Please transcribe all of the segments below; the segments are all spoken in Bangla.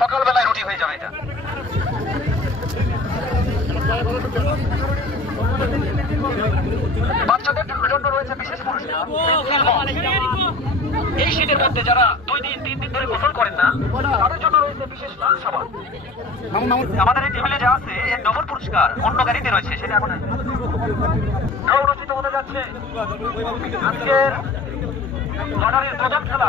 সকালবেলায় রুটি হয়ে যাবে এটা। বাচ্চাদের জন্য রয়েছে বিশেষ পুরস্কার। এই শীতের মধ্যে যারা দুই দিন, তিন দিন ধরে গোসল করেন না, তাদের জন্য রয়েছে বিশেষ লাল সাবান। আমাদের এই টেবিলে যা আছে, এর ডবল পুরস্কার অন্য গাড়িতে রয়েছে, সেটা এখন অনুষ্ঠিত হতে যাচ্ছে। আজকের লটারির প্রধান খেলা।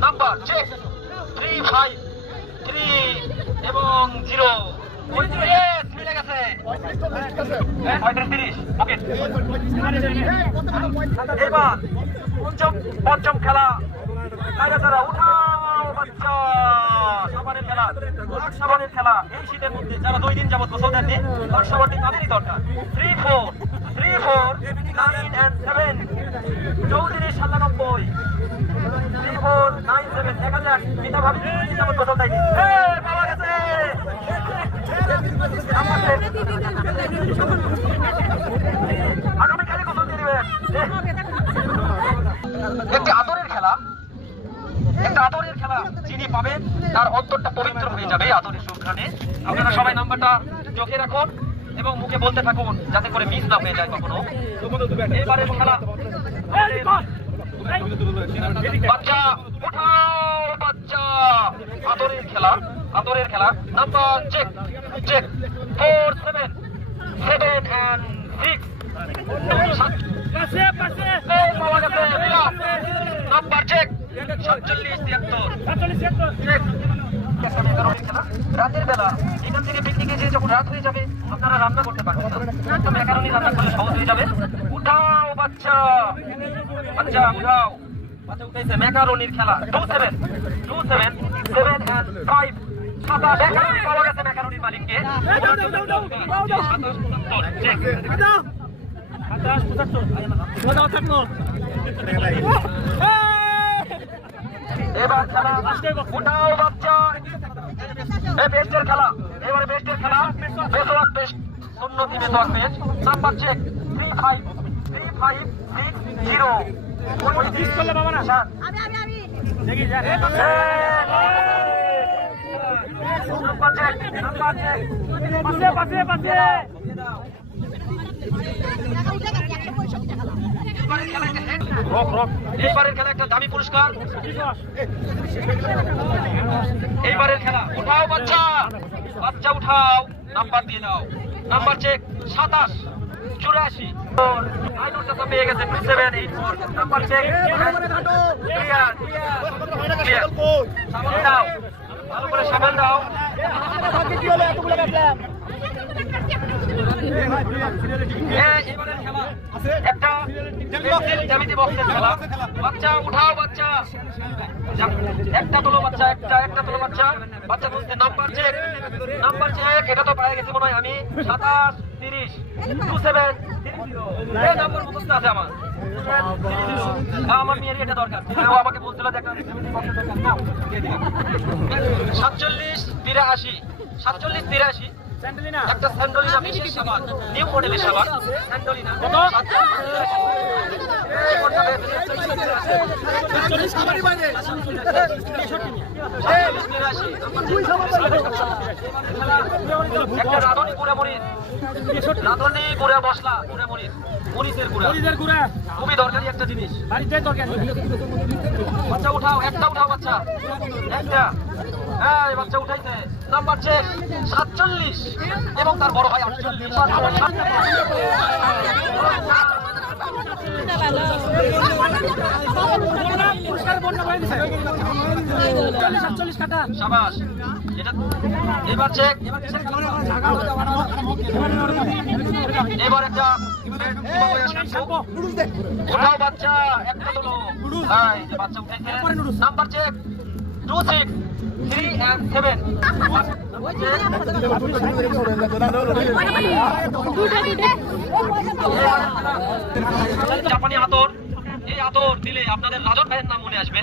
Number check three five three এবং জিরো হ্যাঁ, এবার পঞ্চম পঞ্চম খেলা। সাবানের খেলা। সাবানের খেলা এই শীতের মধ্যে যারা দুই দিন যাবত গোসল দেননি লাখ তাদেরই দরকার। Three four three four nine and seven চৌত্রিশ সাতানব্বই ফোর একটি আদরের খেলা। একটা আদরের খেলা যিনি পাবেন, তার অন্তরটা পবিত্র হয়ে যাবে আদরের সুখানে আপনারা সবাই নাম্বারটা চোখে রাখুন এবং মুখে বলতে থাকুন, যাতে করে মিস না হয়ে যায় কখনো। এবারের খেলা বাচ্চা, উঠাও, বাচ্চা। আদরের খেলা আদরের খেলা। Number check check four seven seven and রাতের বেলা, এখান থেকে পিকনিকে যেয়ে যখন রাত হয়ে যাবে, আপনারা রান্না করতে পারবেন তো রান্না করলে সহজ হয়ে যাবে। উঠাও, বাচ্চা। বাচ্চা, উঠাও। উঠাইছে ম্যাকারনির খেলা। এবার বেস্টের খেলা। শূন্য তিনে দশ best. Number check three five three five six zero এইবারের খেলা একটা দামি পুরস্কার এইবারের খেলা, উঠাও বাচ্চা। বাচ্চা উঠাও, নাম্বার দিয়ে দাও নাম্বার চেক সাতাশ। চুরাশি। পেয়ে গেছে হ্যাঁ, একটা খেলা। বাচ্চা উঠাও বাচ্চা। একটা তোলো বাচ্চা একটা একটা তোলো বাচ্চা। বাচ্চা বলতে নাম্বার চেক নাম্বার চেক এটা তো পায়ে গেছি মনে হয়। আমি সাতাশ। তিরিশ টু সেভেন এই নাম্বার মুখস্থ আছে আমার। হ্যাঁ, আমার মেয়ের এটা দরকার। আমাকে বলছিল। সাতচল্লিশ তিরাশি সাতচল্লিশ তিরাশি। একটা স্যান্ডলিনা বিশেষ সাবান নিউ মডেলের সাবান। স্যান্ডলিনা সাতচল্লিশ তিরাশি। এই কোনটা বেশ? সাতচল্লিশ তিরাশি। একটা রাঁধুনি খুবই দরকারি একটা জিনিস বাচ্চা উঠাও একটা উঠাও বাচ্চা একটা হ্যাঁ বাচ্চা উঠাইছে নাম্বার চেক সাতচল্লিশ এবং তার বড় ভাই আটচল্লিশ এবার চেক এবার কিসের খেলা? এবার একটা শ্যাম্পু। বাচ্চা একটা তোলো হ্যাঁ এই যে বাচ্চা উঠাইছে number check two six three জাপানি আতর, এই আতর দিলে আপনাদের রাজন ভাইয়ের নাম মনে আসবে।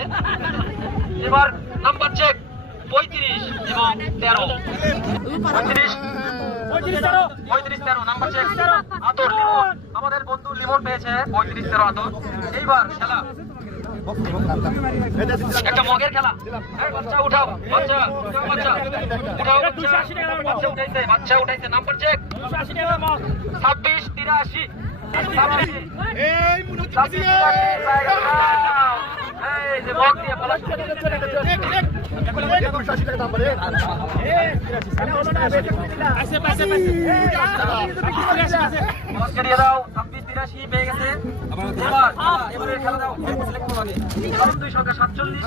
এবার নাম্বার চেক পঁয়ত্রিশ এবং তেরো। পঁয়ত্রিশ পঁয়ত্রিশ, তেরো। নাম্বার চেক আতর লিমন। আমাদের বন্ধু লিমন পেয়েছে পঁয়ত্রিশ, তেরো আতর। এইবার খেলা একটা মগের খেলা। বাচ্চা উঠাও বাচ্চা বাচ্চা উঠাও বাচ্চা বাচ্চা বাচ্চা উঠাইছে নাম্বার চেক ছাব্বিশ তিরাশি ছাব্বিশ ছাব্বিশ তিরাশি সাতচল্লিশ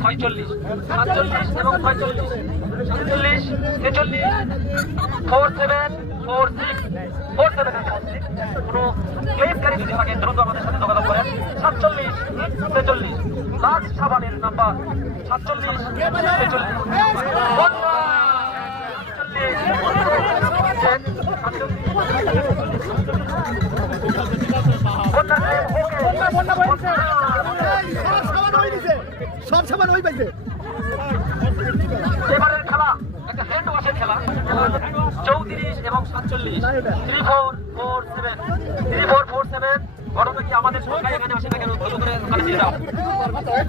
ছয়চল্লিশ সাতচল্লিশ এবং ছয়চল্লিশ সাতচল্লিশ ছেচল্লিশ four seven four six four seven কোনো ক্লেমকারী যদি থাকে দ্রুত আমাদের সাথে যোগাযোগ করেন সাতচল্লিশ নাম্বার সাতচল্লিশ সব সামান ওই পাইছে এবারের খেলা একটা হ্যান্ড ওয়াশের খেলা। চৌত্রিশ এবং সাতচল্লিশ। থ্রি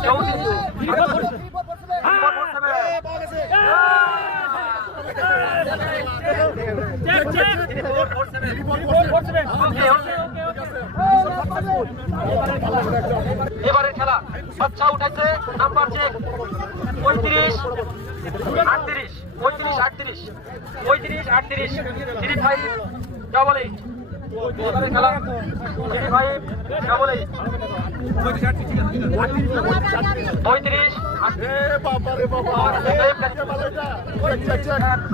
চৌত্রিশ খেলা। বাচ্চা উঠাইছে, নাম্বার চেক পঁয়ত্রিশ, আটত্রিশ পঁয়ত্রিশ আটত্রিশ পঁয়ত্রিশ, আটত্রিশ থ্রি ফাইভ ডবল এইট পঁয়ত্রিশ।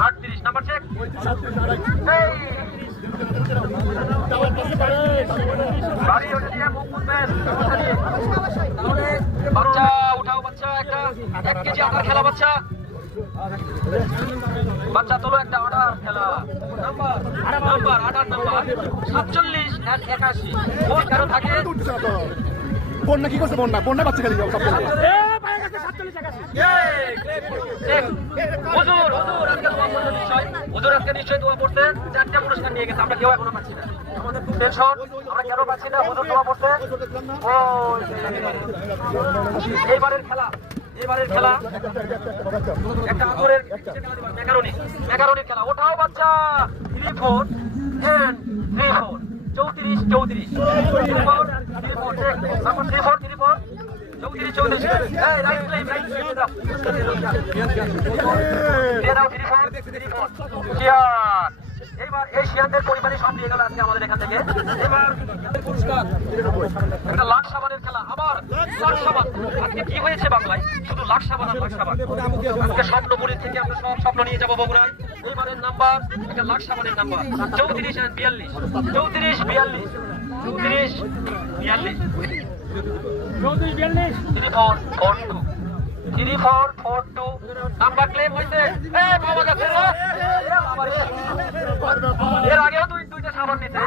আটত্রিশ। নাম্বার বাচ্চা উঠাও বাচ্চা একটা। এক কেজি আটার খেলা বাচ্চা। বাচ্চা তোলো একটা অর্ডার খেলা। নাম্বার নাম্বার আটার নাম্বার সাতচল্লিশ এক একাশি। ভোট কেন থাকে? বন্যা কি করছে বন্যা বন্যা বাচ্চা খালি যাও হুজুর হুজুর আজকে দোয়া নিশ্চয় হুজুর আজকে দোয়া পড়ছে চারটা পুরস্কার নিয়ে গেছে আমরা কেউ এখনও পাচ্ছি না। আমাদের খুব টেনশন আমরা কেন পাচ্ছি না? হুজুর দোয়া পড়ছে? এইবারের খেলা। এবারের খেলা। একটা আগরের মেকারনি, মেকারনির খেলা। ওঠাও বাচ্চা three four and three four চৌত্রিশ চৌত্রিশ। Three four three four three four three four চৌত্রিশ চৌত্রিশ। রাইট প্লে রাইট প্লে দাও থ্রি ফোর থ্রি ফোর এইবার এই শিয়ারদের পরিবারই সব নিয়ে গেল আজকে আমাদের এখান থেকে। এবার পুরস্কার। একটা লাখ সাবানের খেলা। আবার লাখ সাবান। আজকে কি হয়েছে বাংলায়? শুধু লাখ সাবান আর লাখ সাবান। আজকে স্বপ্নপুরীর থেকে আমরা সব স্বপ্ন নিয়ে যাব বগুড়ায়। এইবারের নাম্বার একটা লাখ সাবানের নাম্বার। চৌত্রিশ আর বিয়াল্লিশ। চৌত্রিশ বিয়াল্লিশ। চৌত্রিশ বিয়াল্লিশ। Three four four two three four four two number claim হয়েছে। এর আগেও দুই দুইটা সাবান নিতে